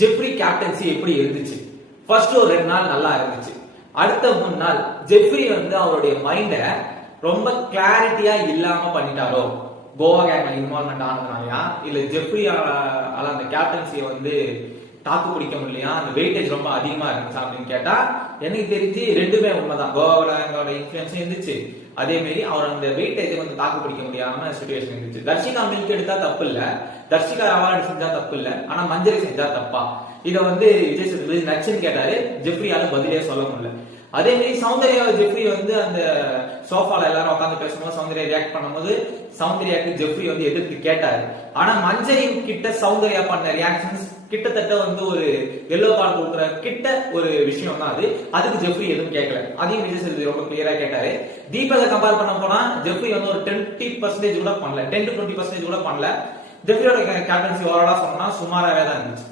Jeffrey captaincy எப்படி இருந்துச்சு? First ஒரு 2 நாள் நல்லா இருந்துச்சு. அடுத்த 3 நாள் ஜெஃப்ரி அவருடைய மைண்ட ரொம்ப கிளாரிட்டியா இல்லாம பண்ணிட்டாரோ? கோவா கேங்ல இன்வால்வ்மெண்ட் ஆனதுனாலயா, இல்ல ஜெஃப்ரி அந்த கேப்டன்சியை தாக்கு பிடிக்க முடியலையா, அந்த வெயிட்டேஜ் ரொம்ப அதிகமா இருந்துச்சா அப்படின்னு கேட்டா எனக்கு தெரிஞ்சு ரெண்டுமே உண்மைதான். கோவாவோட இன்ஃபுளுன்ஸும் இருந்துச்சு, அதே மாதிரி அவர் அந்த வெயிட்டேஜை தாக்கு பிடிக்க முடியாம சுச்சுவேஷன் இருந்துச்சு. தர்ஷிகா மில்க் எடுத்தா தப்பு இல்ல, தர்ஷிகா அவார்டு செஞ்சா தப்பு இல்ல, ஆனா மஞ்சரி செஞ்சா தப்பா? இத விஜய் சேதுபதி நச்சுன்னு கேட்டாரு, ஜெஃப்ரியால பதிலே சொல்ல முடியல. அதே மாதிரி சௌந்தர்யா ஜெஃப்ரி அந்த சோஃபால எல்லாரும் உட்காந்து பேசும்போது சௌந்தர்யா ரியாக்ட் பண்ணும்போது சௌந்தர்யாக்கு ஜெஃப்ரி எதிர்த்து கேட்டாரு. ஆனா மஞ்சரி கிட்ட சௌந்தர்யா பண்ண ரியாக்ஷன்ஸ் கிட்டத்தட்ட ஒரு எல்லோ கார்டு கொடுக்குற கிட்ட ஒரு விஷயம் தான் அது. அதுக்கு ஜெஃப்ரி எதுவும் கேட்கல. அதையும் விஜய் சேதுபதி ரொம்ப கிளியரா கேட்டாரு. தீபக கம்பேர் பண்ண போனா ஜெஃப்ரி ஒரு 20% கூட பண்ணல, 10 to 20% கூட பண்ணல. ஜெஃப்ரியோட கேப்டன்சி ஓவராலா சொன்னா சுமாராவே தான் இருந்துச்சு.